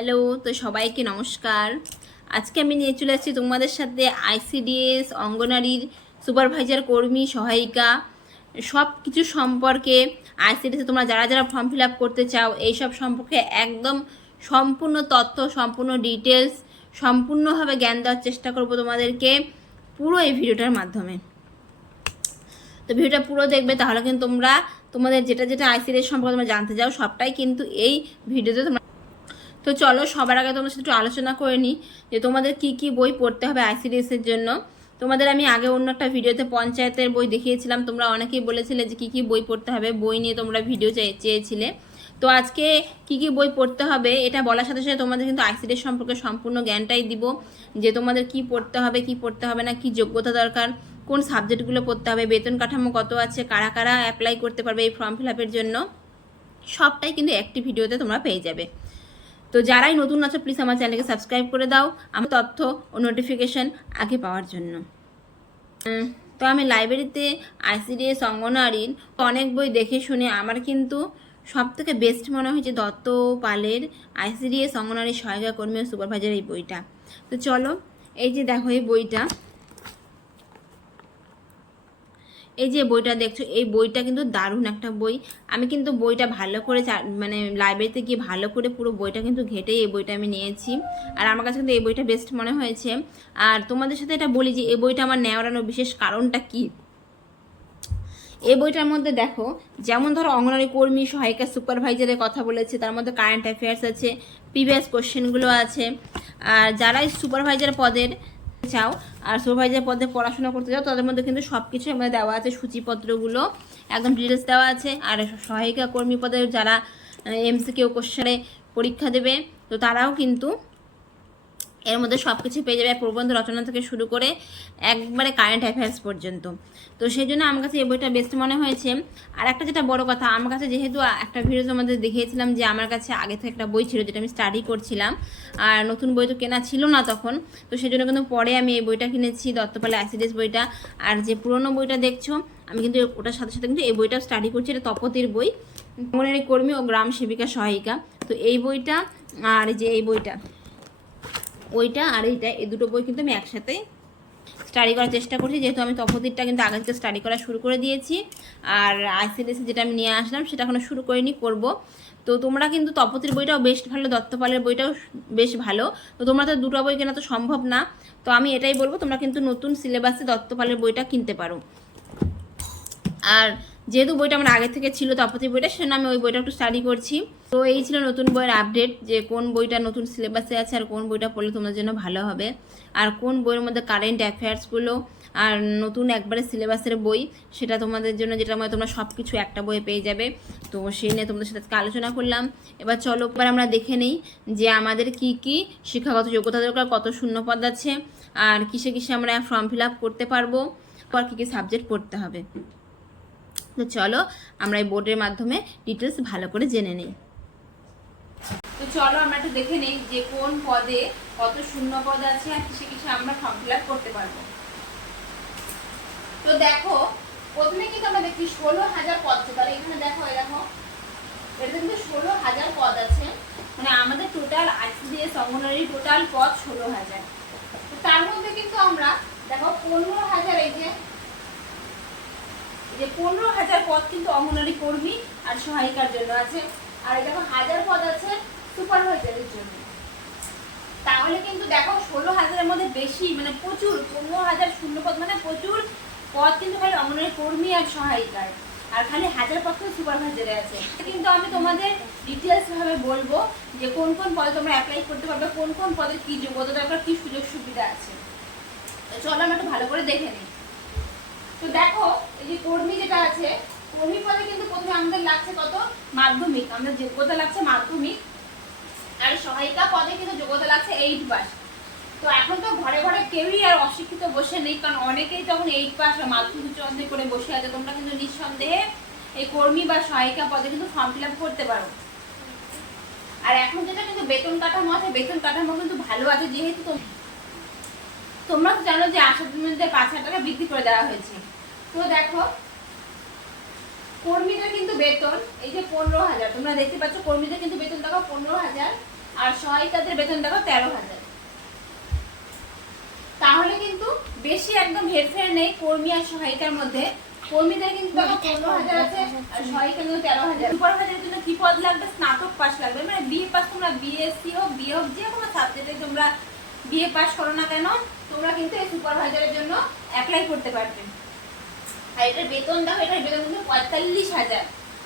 Hello, তো সবাইকে নমস্কার। আজকে আমি নিয়ে চলে আসছি তোমাদের সাথে আইসিডিএস অঙ্গনারীর সুপারভাইজার কর্মী সহায়িকা সব কিছু সম্পর্কে। আইসিডিএসে তোমরা যারা যারা ফর্ম ফিল আপ করতে চাও এই সব সম্পর্কে একদম সম্পূর্ণ তথ্য, সম্পূর্ণ ডিটেলস, সম্পূর্ণভাবে জ্ঞান দেওয়ার চেষ্টা করব তোমাদেরকে পুরো এই ভিডিওটার মাধ্যমে। তো ভিডিওটা পুরো দেখবে, তাহলে কিন্তু তোমরা তোমাদের যেটা যেটা আইসিডিএস সম্পর্কে তোমরা জানতে চাও সবটাই কিন্তু এই ভিডিওতে তোমরা। তো চলো সবার আগে তোমাদের সাথে একটু আলোচনা করে নিই যে তোমাদের কি কি বই পড়তে হবে আইসিডিএসের জন্য। তোমাদের আমি আগে অন্য একটা ভিডিওতে পঞ্চায়েতের বই দেখিয়েছিলাম, তোমরা অনেকেই বলেছিলে যে কি কি বই পড়তে হবে, বই নিয়ে তোমরা ভিডিও চেয়েছিলে। তো আজকে কি কি বই পড়তে হবে এটা বলার সাথে সাথে তোমাদের কিন্তু আইসিডিএস সম্পর্কে সম্পূর্ণ জ্ঞানটাই দিব, যে তোমাদের কি পড়তে হবে কি পড়তে হবে না, কি যোগ্যতা দরকার, কোন সাবজেক্টগুলো পড়তে হবে, বেতন কাঠামো কত আছে, কারা কারা অ্যাপ্লাই করতে পারবে এই ফর্ম ফিল আপের জন্য, সবটাই কিন্তু একটি ভিডিওতে তোমরা পেয়ে যাবে। তো যারাই নতুন আছো প্লিজ আমার চ্যানেলকে সাবস্ক্রাইব করে দাও আমার তথ্য ও নোটিফিকেশান আগে পাওয়ার জন্য। তো আমি লাইব্রেরিতে আইসিডিএস অঙ্গনারীর অনেক বই দেখে শুনে আমার কিন্তু সবথেকে বেস্ট মনে হয়েছে দত্ত পালের আইসিডিএস অঙ্গনারী সহায়িকা কর্মী ও সুপারভাইজার এই বইটা। তো চলো, এই যে দেখো এই বইটা, এই যে বইটা দেখছো এই বইটা কিন্তু দারুণ একটা বই। আমি কিন্তু বইটা ভালো করে মানে লাইব্রেরিতে গিয়ে ভালো করে পুরো বইটা কিন্তু ঘেটে এই বইটা আমি নিয়েছি, আর আমার কাছে কিন্তু এই বইটা বেস্ট মনে হয়েছে। আর তোমাদের সাথে এটা বলি যে এই বইটা আমার নেওয়ার বিশেষ কারণটা কি। এই বইটার মধ্যে দেখো, যেমন ধরো অঙ্গনওয়াড়ি কর্মী সহায়িকা সুপারভাইজারের কথা বলেছে, তার মধ্যে কারেন্ট অ্যাফেয়ার্স আছে, প্রিভিয়াস কোশ্চেনগুলো আছে। আর যারাই সুপারভাইজার পদের চাও আর সুপারভাইজার পদে পড়াশোনা করতে চাও তাদের মধ্যে কিন্তু সব কিছু আমাদের দেওয়া আছে, সূচিপত্রগুলো একদম ডিটেলস দেওয়া আছে। আর সহায়িকা কর্মী পদে যারা এমসিকিউ কোশ্চেনে পরীক্ষা দেবে তো তারাও কিন্তু এর মধ্যে সব কিছু পেয়ে যাবে, প্রবন্ধ রচনা থেকে শুরু করে একবারে কারেন্ট অ্যাফেয়ার্স পর্যন্ত। তো সেই জন্য আমার কাছে এই বইটা বেস্ট মনে হয়েছে। আর একটা যেটা বড় কথা, আমার কাছে যেহেতু একটা ভিডিও আমাদের দেখিয়েছিলাম যে আমার কাছে আগে থেকে একটা বই ছিল যেটা আমি স্টাডি করছিলাম, আর নতুন বই তো কেনা ছিল না তখন, তো সেই জন্য কিন্তু পরে আমি এই বইটা কিনেছি, দত্তপালে আইসিডিএস বইটা। আর যে পুরনো বইটা দেখছো আমি কিন্তু ওটার সাথে সাথে কিন্তু এই বইটা স্টাডি করছি, এটা তপতির বই, অঙ্গনওয়াড়ি কর্মী ও গ্রাম সেবিকা সহায়িকা। তো এই বইটা আর যে এই বইটা ওইটা আর এইটা এই দুটো বই কিন্তু আমি একসাথে স্টাডি করার চেষ্টা করছি, যেহেতু আমি তপতিরটা কিন্তু আগে থেকে স্টাডি করা শুরু করে দিয়েছি, আর আইসিডিএস যেটা আমি নিয়ে আসলাম সেটা এখনো শুরু করিনি, করব। তো তোমরা কিন্তু তপতির বইটাও বেশ ভালো, দত্তপালের বইটাও বেশ ভালো। তো তোমরা তো দুটো বই কেনা তো সম্ভব না, তো আমি এটাই বলবো তোমরা কিন্তু নতুন সিলেবাসে দত্তপালের বইটা কিনতে পারো। আর যেহেতু বইটা আমার আগে থেকে ছিল তপতির বইটা, সেজন্য আমি ওই বইটা একটু স্টাডি করছি। তো এই ছিল নতুন বইয়ের আপডেট, যে কোন বইটা নতুন সিলেবাসে আছে আর কোন বইটা পড়লে তোমাদের জন্য ভালো হবে, আর কোন বইয়ের মধ্যে কারেন্ট অ্যাফেয়ার্সগুলো আর নতুন একবারে সিলেবাসের বই সেটা তোমাদের জন্য, যেটা মানে তোমরা সব কিছু একটা বইয়ে পেয়ে যাবে। তো সেই নিয়ে তোমাদের সাথে আলোচনা করলাম। এবার চলো এবার আমরা দেখে নিই যে আমাদের কি কি শিক্ষাগত যোগ্যতা দরকার, কত শূন্যপদ আছে, আর কিসে কিসে আমরা ফর্ম ফিল আপ করতে পারবো, আর কী কী সাবজেক্ট পড়তে হবে। তো চলো আমরা এই বোর্ডের মাধ্যমে ডিটেলস ভালো করে জেনে নিই। তো চলো আমরা একটু দেখে নিই যে কোন পদে কত শূন্য পদ আছে আর কিসে কিসে আমরা ফর্ম ফিল আপ করতে পারবো। তো দেখো প্রথমে কিন্তু আমরা দেখি 16,000 পদ, তাহলে এখানে দেখো এরকম এটা কিন্তু 16,000 পদ আছে, মানে আমাদের টোটাল আইসিডিএস অঙ্গনওয়াড়ি টোটাল পদ 16,000। তো তার মধ্যে কিন্তু আমরা দেখো 15,000 এই যে 15,000 পদ কিন্তু অঙ্গনওয়াড়ি কর্মী আর সহায়িকার জন্য আছে, আর দেখো 1000 পদ আছে সুপারভাইজারের জন্য। তাহলে কিন্তু দেখো 16,000-এর মধ্যে বেশি মানে প্রচুর, 15,000 শূন্য পদ মানে প্রচুর পদ কিন্তু খালি অঙ্গনওয়াড়ি কর্মী আর সহায়িকার, আর খালি 1000 পদ কিন্তু সুপারভাইজারে আছে। কিন্তু আমি তোমাদের ডিটেলস ভাবে বলবো যে কোন কোন পদে তোমরা অ্যাপ্লাই করতে পারবে, কোন কোন পদে কি যোগ্যতা দরকার, কি সুযোগ সুবিধা আছে। তো চলো আমরা একটু ভালো করে দেখে নিই। তো দেখো এই যে কর্মী যেটা আছে, কর্মী পদে কিন্তু প্রথমে আমাদের লাগছে কত, মাধ্যমিক, আমাদের যোগ্যতা লাগছে মাধ্যমিক। আর সহায়িকা পদে কিন্তু যোগ্যতা লাগছে 8 পাস। তো এখন তো ঘরে ঘরে কেউই আর অশিক্ষিত বসে নেই, কারণ অনেকেই তখন 8 পাস বা মাধ্যমিক উচ্চ মাধ্যমিক করে বসে আছে। তোমরা কিন্তু নিঃসন্দেহে এই কর্মী বা সহায়িকা পদে কিন্তু ফর্ম ফিল আপ করতে পারো। আর এখন যেটা কিন্তু বেতন কাঠামো আছে, বেতন কাঠামো কিন্তু ভালো আছে, যেহেতু তোমরা তো জানো যে 8 দিনের মধ্যে 5,000 টাকা বৃদ্ধি করে দেওয়া হয়েছে। তো দেখো কর্মীদের কিন্তু বেতন এই যে 15,000, তোমরা দেখতে পাচ্ছ কর্মীদের কিন্তু বেতন দেখো 15,000, আর সহায়িকাদের বেতন দেখো 13,000। তাহলে কিন্তু বেশি একদম হেরফের নেই কর্মী আর সহায়িকার মধ্যে। কর্মীদের কিন্তু দেখো 15,000 আছে আর সহায়িকা কিন্তু 13,000। সুপারভাইজারের জন্য কি পদ লাগবে? স্নাতক পাস লাগবে, মানে বিএ পাস। তোমরা বিএসসি হোক বিএ হোক যে কোনো সাবজেক্টে তোমরা বিএ পাস করো না কেন, তোমরা কিন্তু এই সুপারভাইজারের জন্য অ্যাপ্লাই করতে পারবে। আর এটার বেতন দেখো, এটার বেতন কিন্তু 45,000।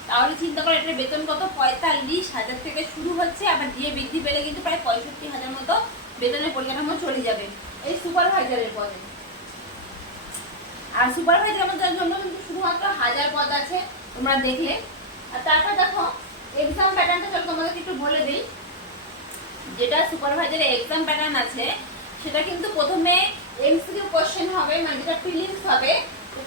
তাহলে চিন্তা করো এটার বেতন কত? 45,000 থেকে শুরু হচ্ছে। আবার দিয়ে বৃদ্ধি পেলে কিন্তু প্রায় 65,000 মতো বেতনের পরিকাঠামো চলে যাবে এই সুপারভাইজারের পদে। আর সুপারভাইজারের জন্য কিন্তু শুধুমাত্র 1000 পদ আছে তোমরা দেখলে। আর তারপর দেখো এক্সাম প্যাটার্নটা চলো তোমাদেরকে একটু বলে দিই। যেটা সুপারভাইজারের এক্সাম প্যাটার্ন আছে সেটা কিন্তু প্রথমে এমসিকিউ কোশ্চেন হবে, মানে যেটা প্রিলিমস হবে।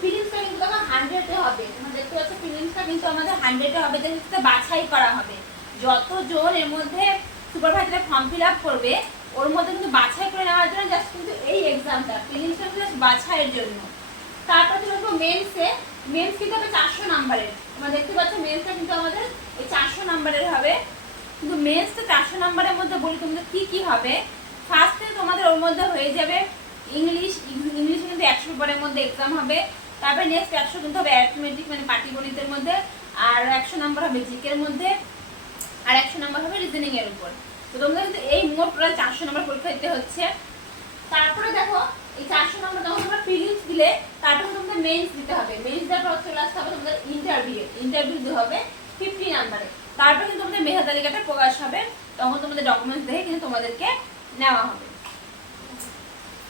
প্রিলিমসটা কিন্তু তখন 100-এ হবে। তোমরা দেখতে পাচ্ছ প্রিলিমসটা কিন্তু আমাদের 100-এ হবে, যেটা বাছাই করা হবে। যতজন এর মধ্যে সুপারভাইজারে ফর্ম ফিল আপ করবে ওর মধ্যে কিন্তু বাছাই করে নেওয়ার জন্য জাস্ট কিন্তু এই এক্সামটা, প্রিলিমসটা জাস্ট বাছাইয়ের জন্য। তারপর চলবো মেন্সে। মেন্স কিন্তু হবে 400 নাম্বারের। তোমরা দেখতে পাচ্ছ মেন্সটা কিন্তু আমাদের এই 400 নাম্বারের হবে। কিন্তু মেন্সটা 400 নাম্বারের মধ্যে বলি তোমাদের কি কি হবে। ফার্স্টে তোমাদের ওর মধ্যে হয়ে যাবে ইংলিশ কিন্তু 100 নম্বরের মধ্যে এক্সাম হবে। তারপরে নেক্সট 100 কিন্তু হবে অ্যারিথমেটিক মানে পাটিগণিতের মধ্যে, আর 100 নম্বর হবে জিকের মধ্যে, আর 100 নম্বর হবে রিজনিং এর উপর। তো তোমরা কিন্তু এই মোট টোটাল 400 নম্বর পরীক্ষা দিতে হচ্ছে। তারপরে দেখো এই 400 নম্বর যখন তোমরা প্রিলিমস দিলে তারপরে তোমাদের মেইনস দিতে হবে। মেইনস দেওয়ার পর চলে আসতে হবে তোমাদের ইন্টারভিউ দিতে হবে 50 নম্বরে। তারপরে কিন্তু তোমাদের মেধা তালিকাটা প্রকাশ হবে, তখন তোমাদের ডকুমেন্টস দেখে কিন্তু তোমাদেরকে নেওয়া হবে।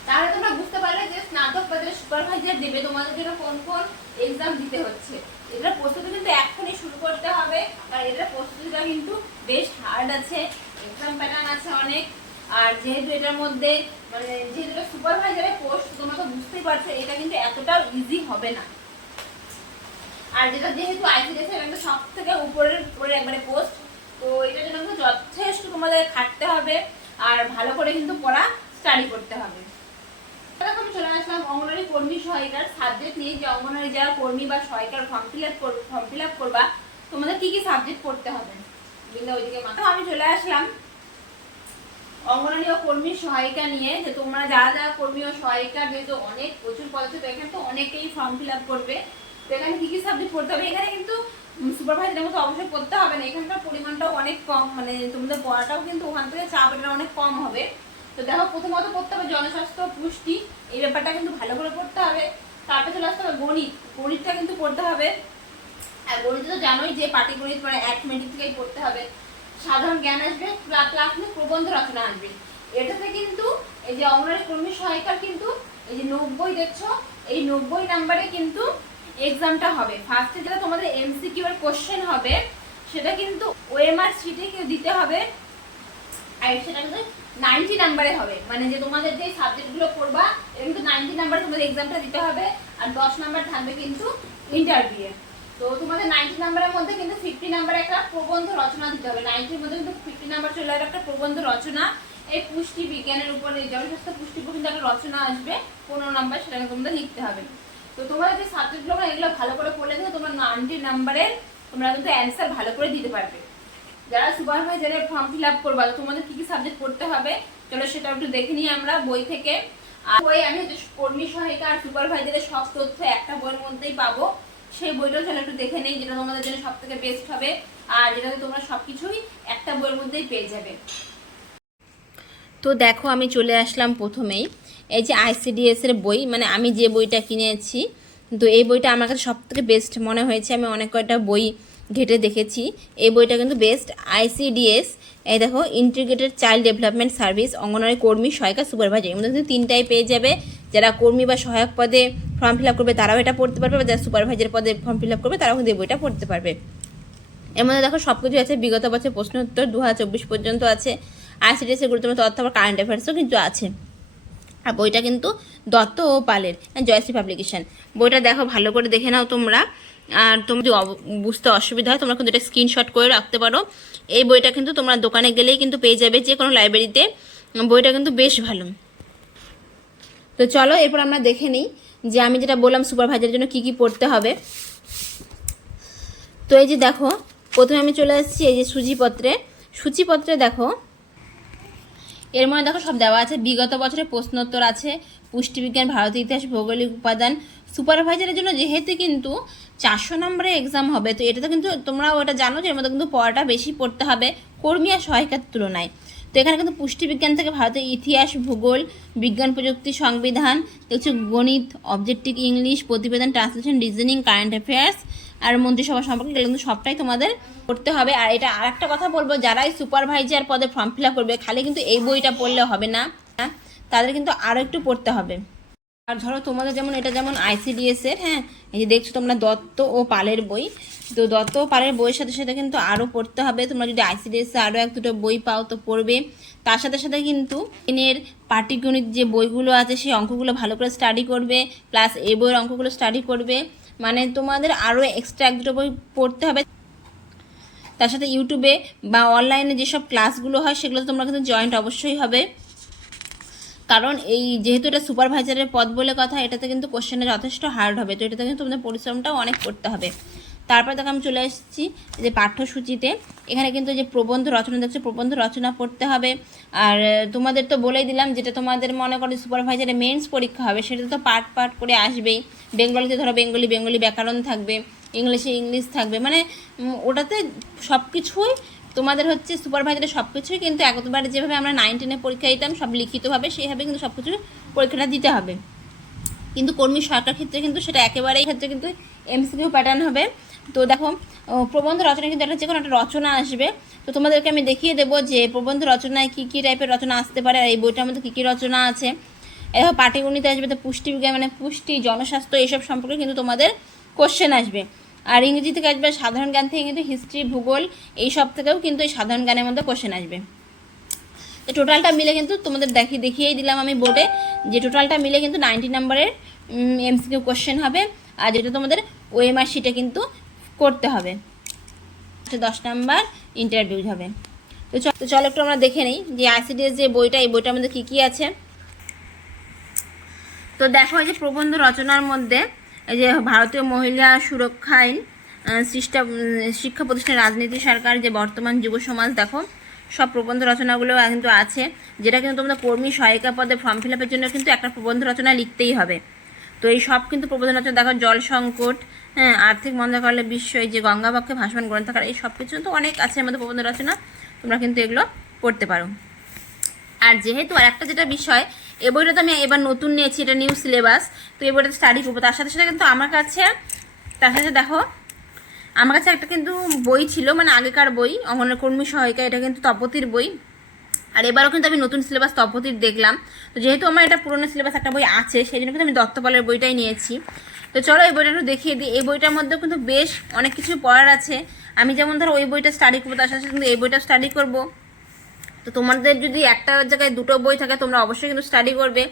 তাহলে তোমরা বুঝতে পারলে যে স্নাতক পদের সুপারভাইজার দেবে তোমাদের জন্য কোন কোন এক্সাম দিতে হচ্ছে। এটার প্রস্তুতি কিন্তু এখনই শুরু করতে হবে, আর এটার প্রস্তুতিটা কিন্তু বেশ হার্ড আছে, এক্সাম প্যাটার্ন আছে অনেক। আর যেহেতু এটার মধ্যে মানে যেহেতু সুপারভাইজারের পোস্ট তোমরা তো বুঝতেই পারছো এটা কিন্তু এতটাও ইজি হবে না। আর যেটা যেহেতু আইসিডিএস এর একটা সব থেকে উপরে একবারে পোস্ট, তো এটার জন্য কিন্তু যথেষ্ট তোমাদের খাটতে হবে আর ভালো করে কিন্তু পড়া স্টাডি করতে হবে। আমি চলে আসলাম অঙ্গনওয়াড়ি কর্মী সহায়িকার সাবজেক্ট নিয়ে, যে অঙ্গনওয়াড়ি যারা কর্মী বা সহায়িকার ফর্ম ফিল আপ করবা তোমাদের কি কি সাবজেক্ট পড়তে হবে। ওইদিকে আমি চলে আসলাম অঙ্গনওয়াড়ি ও কর্মী সহায়িকা নিয়ে, যে তোমরা যারা যারা কর্মী ও সহায়িকা যেহেতু অনেক প্রচুর পদ আছে, তো এখানে তো অনেকেই ফর্ম ফিল আপ করবে। তো এখানে কি কি সাবজেক্ট পড়তে হবে, এখানে কিন্তু সুপারভাইজারের মতো অবশ্যই পড়তে হবে না, এখানকার পরিমাণটাও অনেক কম, মানে তোমাদের পড়াটাও কিন্তু ওখান থেকে চাপ এটা অনেক কম হবে। তো দেখো প্রথমত পড়তে হবে জনস্বাস্থ্য পুষ্টি, এই ব্যাপারটা কিন্তু ভালো করে পড়তে হবে। তারপরে চলে আসতে হবে গণিতটা কিন্তু পড়তে হবে। আর গণিত তো জানোই যে পাটিগণিত মানে অ্যারিথমেটিক থেকেই পড়তে হবে। সাধারণ জ্ঞান আসবে, প্লাস প্রবন্ধ রচনা আসবে। এটাতে কিন্তু এই যে অঙ্গনওয়াড়ি কর্মী সহায়িকার কিন্তু এই যে 90 দেখছো, এই 90 নম্বরে কিন্তু এক্সামটা হবে। ফার্স্টে যেটা তোমাদের এমসিকিউ এর কোশ্চেন হবে সেটা কিন্তু ওএমআর শিটে দিতে হবে, আর সেটা কিন্তু 90 নম্বরে হবে। মানে যে তোমাদের যে সাবজেক্টগুলো পড়বা এটা কিন্তু 90 নম্বরে তোমাদের এক্সামটা দিতে হবে, আর 10 নম্বর থাকবে কিন্তু ইন্টারভিউ। তো তোমাদের 90 নম্বরের মধ্যে কিন্তু 50 নম্বরে একটা প্রবন্ধ রচনা দিতে হবে। 90-র মধ্যে কিন্তু 50 নম্বর চলে আসবে একটা প্রবন্ধ রচনা। এই পুষ্টি বিজ্ঞানের উপরে জনস্বাস্থ্য পুষ্টির উপর কিন্তু একটা রচনা আসবে 15 নম্বর, সেটা তোমাদের লিখতে হবে। তো তোমাদের যে সাবজেক্টগুলো এগুলো ভালো করে পড়লে কিন্তু তোমরা 90 নম্বরের তোমরা কিন্তু অ্যান্সার ভালো করে দিতে পারবে। যারা সুপারভাইজারের ফর্ম ফিল আপ করবা তোমাদের কি কি সাবজেক্ট পড়তে হবে চলো সেটা একটু দেখে নিই আমরা বই থেকে। আর বই আমি হচ্ছে কর্মী সহায়িকা আর সুপারভাইজারের সব তথ্য একটা বইয়ের মধ্যেই পাবো, সেই বইটাও চলো একটু দেখে নেই, যেটা তোমাদের জন্য সব থেকে বেস্ট হবে আর যেটাতে তোমরা সবকিছুই একটা বইয়ের মধ্যেই পেয়ে যাবে। তো দেখো আমি চলে আসলাম প্রথমেই এই যে আইসিডিএস এর বই, মানে আমি যে বইটা কিনেছি, তো এই বইটা আমার কাছে সব থেকে বেস্ট মনে হয়েছে। আমি অনেক কয়েকটা বই ঘেটে দেখেছি, এই বইটা কিন্তু বেস্ট। আইসিডিএস এই দেখো integrated child development service anganwadi কর্মী সহায়িকা সুপারভাইজার, এর মধ্যে কিন্তু 3টাই পেয়ে যাবে। যারা কর্মী বা সহায়ক পদে ফর্ম ফিল আপ করবে তারাও এটা পড়তে পারবে, বা যারা সুপারভাইজার পদে ফর্ম ফিল আপ করবে তারাও কিন্তু এই বইটা পড়তে পারবে। এর মধ্যে দেখো সব কিছু আছে, বিগত বছর প্রশ্ন উত্তর 2024 পর্যন্ত আছে। আইসিডিএস এর গুরুত্বপূর্ণ তথ্য আবার কারেন্ট অ্যাফেয়ার্সও কিন্তু আছে। আর বইটা কিন্তু দত্ত ও পালের, জয়শ্রী পাবলিকেশন। বইটা দেখো ভালো করে দেখে নাও তোমরা, আর তোমরা যদি বুঝতে অসুবিধা হয় তোমরা কিন্তু এটা স্ক্রিনশট করে রাখতে পারো। এই বইটা কিন্তু তোমরা দোকানে গেলেই কিন্তু পেয়ে যাবে, যে কোনো লাইব্রেরিতে। বইটা কিন্তু বেশ ভালো। তো চলো এরপর আমরা দেখে নিই যে আমি যেটা বললাম সুপারভাইজারের জন্য কি কি পড়তে হবে। তো এই যে দেখো প্রথমে আমি চলে আসছি এই যে সূচিপত্রে দেখো এর মধ্যে দেখো সব দেওয়া আছে, বিগত বছরের প্রশ্নোত্তর আছে, পুষ্টিবিজ্ঞান, ভারতীয় ইতিহাস, ভৌগোলিক উপাদান। সুপারভাইজারের জন্য যেহেতু কিন্তু 400 নম্বরের এক্সাম হবে, তো এটা তো কিন্তু তোমরা ওটা জানো যে এর মধ্যে কিন্তু পড়াটা বেশি পড়তে হবে কর্মী আর সহায়িকার তুলনায়। তো এখানে কিন্তু পুষ্টিবিজ্ঞান থেকে ভারতের ইতিহাস, ভূগোল, বিজ্ঞান, প্রযুক্তি, সংবিধান, দেখছো গণিত, অবজেক্টিভ ইংলিশ, প্রতিবেদন, ট্রান্সলেশন, রিজনিং, কারেন্ট অ্যাফেয়ার্স আর মন্ত্রিসভা সম্পর্কে, এগুলো কিন্তু সবটাই তোমাদের করতে হবে। আর এটা আর একটা কথা বলবো, যারাই সুপারভাইজার পদে ফর্ম ফিল আপ করবে, খালি কিন্তু এই বইটা পড়লে হবে না, তাদের কিন্তু আরও একটু পড়তে হবে। আর ধরো তোমাদের যেমন এটা যেমন ICDS এর, হ্যাঁ, এই যে দেখছো তোমরা দত্ত ও পালের বই, তো দত্ত ও পালের বইয়ের সাথে সাথে কিন্তু আরও পড়তে হবে। তোমরা যদি ICDS এ আরও 1-2টো বই পাও তো পড়বে। তার সাথে সাথে কিন্তু এর পাটিগণিত যে বইগুলো আছে সেই অঙ্কগুলো ভালো করে স্টাডি করবে, প্লাস এই বইয়ের অঙ্কগুলো স্টাডি করবে, মানে তোমাদের আরও এক্সট্রা 1-2টো বই পড়তে হবে। তার সাথে ইউটিউবে বা অনলাইনে যেসব ক্লাসগুলো হয় সেগুলো তোমরা কিন্তু জয়েন্ট অবশ্যই হবে, কারণ এই যেহেতু এটা সুপারভাইজারের পদ বলে কথা, এটাতে কিন্তু কোশ্চেনটা যথেষ্ট হার্ড হবে, তো এটাতে কিন্তু তোমাদের পরিশ্রমটাও অনেক করতে হবে। তারপর দেখো আমি চলে এসেছি যে পাঠ্যসূচিতে, এখানে কিন্তু যে প্রবন্ধ রচনা দেখছো, প্রবন্ধ রচনা পড়তে হবে। আর তোমাদের তো বলেই দিলাম, যেটা তোমাদের মনে করো সুপারভাইজারের মেন্স পরীক্ষা হবে সেটা তো পাঠ পাঠ করে আসবেই। বেঙ্গলিতে ধরো বেঙ্গলি ব্যাকরণ থাকবে, ইংলিশে ইংলিশ থাকবে, মানে ওটাতে সব কিছুই তোমাদের হচ্ছে সুপারভাইজারের সব কিছুই কিন্তু একবারে যেভাবে আমরা 9-10 পরীক্ষা দিতাম সব লিখিতভাবে, সেইভাবে কিন্তু সব কিছু পরীক্ষাটা দিতে হবে। কিন্তু কর্মী সরকার ক্ষেত্রে কিন্তু সেটা একেবারেই ক্ষেত্রে কিন্তু MCQ প্যাটার্ন হবে। তো দেখো প্রবন্ধ রচনা কিন্তু একটা যে কোনো একটা রচনা আসবে, তো তোমাদেরকে আমি দেখিয়ে দেবো যে প্রবন্ধ রচনায় কী কী টাইপের রচনা আসতে পারে, আর এই বইটার মধ্যে কী কী রচনা আছে। এরকম পাটিগণিতে আসবে তো পুষ্টিবিজ্ঞান, মানে পুষ্টি, জনস্বাস্থ্য, এইসব সম্পর্কে কিন্তু তোমাদের কোশ্চেন আসবে। আর ইংরেজি থেকে আসবে সাধারণ জ্ঞান থেকে কিন্তু হিস্ট্রি, ভূগোল, এই সব থেকেও কিন্তু এই সাধারণ জ্ঞানের মধ্যে কোশ্চেন আসবে। তো টোটালটা মিলে কিন্তু তোমাদের দেখিয়েই দিলাম আমি বোর্ডে যে টোটালটা মিলে কিন্তু 90 নম্বরের MCQ কোশ্চেন হবে, আর যেটা তোমাদের OMR শিটে কিন্তু করতে হবে, 10 নম্বর ইন্টারভিউ হবে। তো চলো একটু আমরা দেখে নিই যে ICDS যে বইটা, এই বইটার মধ্যে কী কী আছে। তো দেখো এই যে প্রবন্ধ রচনার মধ্যে এই যে ভারতীয় মহিলা সুরক্ষা আইন, শিক্ষা প্রতিষ্ঠানের রাজনীতি, সরকার, যে বর্তমান যুব সমাজ, দেখো সব প্রবন্ধ রচনাগুলো কিন্তু আছে, যেটা কিন্তু তোমরা কর্মী সহায়িকা পদে ফর্ম ফিল আপের জন্য কিন্তু একটা প্রবন্ধ রচনা লিখতেই হবে। তো এই সব কিন্তু প্রবন্ধ রচনা, দেখো জল সংকট, হ্যাঁ, আর্থিক মন্দাকালে বিশ্ব, এই যে গঙ্গাবক্ষে ভাসমান গ্রন্থাগার, এই সব কিছু কিন্তু অনেক আছে আমাদের প্রবন্ধ রচনা, তোমরা কিন্তু এগুলো পড়তে পারো। আর যেহেতু আর একটা যেটা বিষয়, এই বইটা তো আমি এবার নতুন নিয়েছি, এটা নিউ সিলেবাস, তো এই বইটা স্টাডি করবো। তার সাথে সাথে কিন্তু আমার কাছে দেখো আমার কাছে একটা কিন্তু বই ছিল, মানে আগেকার বই, অঙ্গনের কর্মী সহায়িকা, এটা কিন্তু তপতির বই। আর এবারও কিন্তু আমি নতুন সিলেবাস তপতির দেখলাম, তো যেহেতু আমার এটা পুরনো সিলেবাস একটা বই আছে, সেই জন্য কিন্তু আমি দত্তপালের বইটাই নিয়েছি। তো চলো এই বইটা একটু দেখিয়ে দিই। এই বইটার মধ্যে কিন্তু বেশ অনেক কিছু পড়ার আছে। আমি যেমন ধরো ওই বইটা স্টাডি করবো, তার সাথে সাথে কিন্তু এই বইটা স্টাডি করবো। তো তোমাদের যদি একটা জায়গায় 2টো বই থাকে, তোমরা অবশ্যই কিন্তু স্টাডি করবে,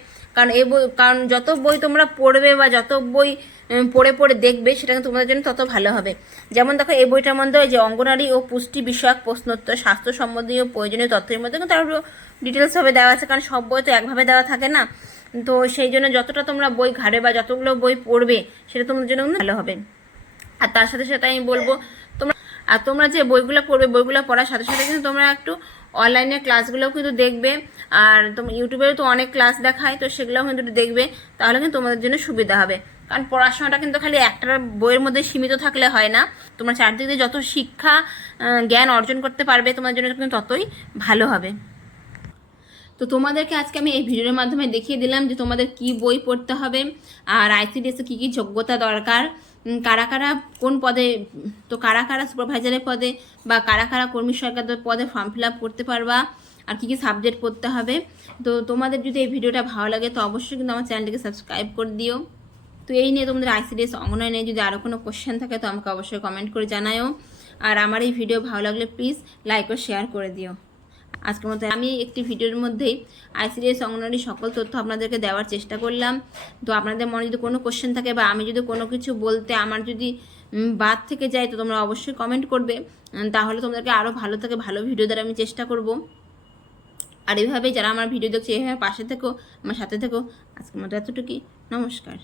কারণ যত বই তোমরা পড়বে বা যত বই পড়ে পড়ে দেখবে, সেটা কিন্তু তোমাদের জন্য তত ভালো হবে। যেমন দেখো এই বইটার মধ্যে ওই যে অঙ্গনারী ও পুষ্টি বিষয়ক প্রশ্নোত্তর, স্বাস্থ্য সম্বন্ধীয় প্রয়োজনীয় তথ্যের মধ্যে কিন্তু আরও ডিটেলসভাবে দেওয়া আছে, কারণ সব বই তো একভাবে দেওয়া থাকে না। তো সেই জন্য যতটা তোমরা বই ঘাড়ে বা যতগুলো বই পড়বে সেটা তোমাদের জন্য ভালো হবে। আর তার সাথে সাথে আমি বলবো তোমরা যে বইগুলো পড়বে, বইগুলো পড়ার সাথে সাথে কিন্তু তোমরা একটু অনলাইনের ক্লাসগুলোও কিন্তু দেখবে, আর তোমার ইউটিউবেও তো অনেক ক্লাস দেখায়, তো সেগুলোও কিন্তু দেখবে, তাহলে কিন্তু তোমাদের জন্য সুবিধা হবে। কারণ পড়াশোনাটা কিন্তু খালি একটা বইয়ের মধ্যে সীমিত থাকলে হয় না, তোমরা চারদিক দিয়ে যত শিক্ষা জ্ঞান অর্জন করতে পারবে তোমাদের জন্য কিন্তু ততই ভালো হবে। তো তোমাদেরকে আজকে আমি এই ভিডিওর মাধ্যমে দেখিয়ে দিলাম যে তোমাদের কি বই পড়তে হবে, আর ICDS-এ কী কী যোগ্যতা দরকার, কারা কারা কোন পদে, তো কারা কারা সুপারভাইজারের পদে বা কারা কারা কর্মী সহায়িকার পদে ফর্ম ফিল আপ করতে পারবা, আর কী কী সাবজেক্ট পড়তে হবে। তো তোমাদের যদি এই ভিডিওটা ভালো লাগে তো অবশ্যই কিন্তু আমার চ্যানেলটিকে সাবস্ক্রাইব করে দিও। তো এই নিয়ে তোমাদের ICDS অঙ্গনওয়াড়ি নিয়ে যদি আরও কোনো কোশ্চেন থাকে তো আমাকে অবশ্যই কমেন্ট করে জানাও। আর আমার এই ভিডিও ভালো লাগলে প্লিজ লাইক ও শেয়ার করে দিও। আজকের মতো আমি একটি ভিডিওর মধ্যেই ICDS অঙ্গনওয়াড়ি সকল তথ্য আপনাদেরকে দেওয়ার চেষ্টা করলাম। তো আপনাদের মনে যদি কোনো কোশ্চেন থাকে বা আমি যদি কোনো কিছু বলতে আমার যদি বাদ থেকে যায়, তো তোমরা অবশ্যই কমেন্ট করবে, তাহলে তোমাদেরকে আরও ভালো থেকে ভালো ভিডিও দ্বারা আমি চেষ্টা করব। আর এইভাবেই যারা আমার ভিডিও দেখছে এইভাবে পাশে থেকো, আমার সাথে থেকো। আজকের মতো এতটুকুই, নমস্কার।